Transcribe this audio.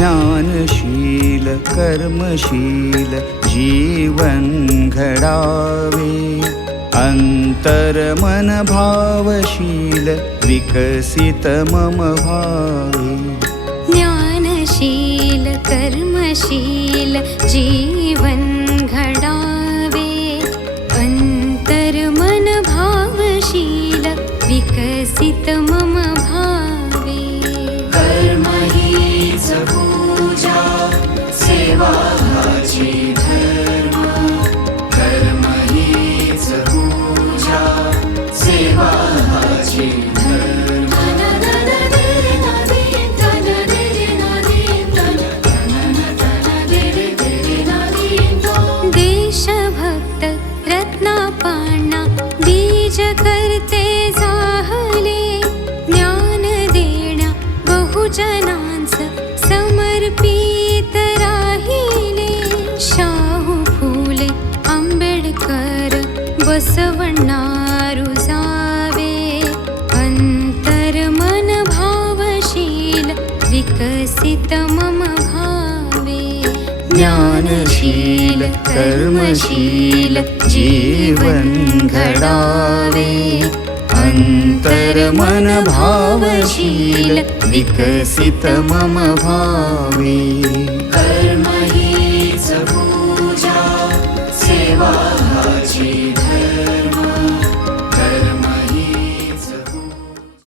ज्ञानशील कर्मशील जीवन घडावे, अंतर मन भावशील विकसित मम भावे। ज्ञानशील कर्मशील जीवन घडावे, अंतर मन भावशील विकसित मम भावे। कर्म हीच पूजा सेवा हाची धर्म, कर्म हीच पूजा सेवा हाची धर्म। देशभक्त रत्नापाणा बीज करते जाहले, ज्ञान देण्या बहुजनांचं समर्पित राहिले। शाहू फुले आंबेडकर बसवण्णा रुजावे, अंतर मन भावशील विकसित मम भावे। ज्ञानशील कर्मशील जीवन घडावे, अंतर मन भावशील विकसित मम भावे। कर्म हीच पूजा सेवा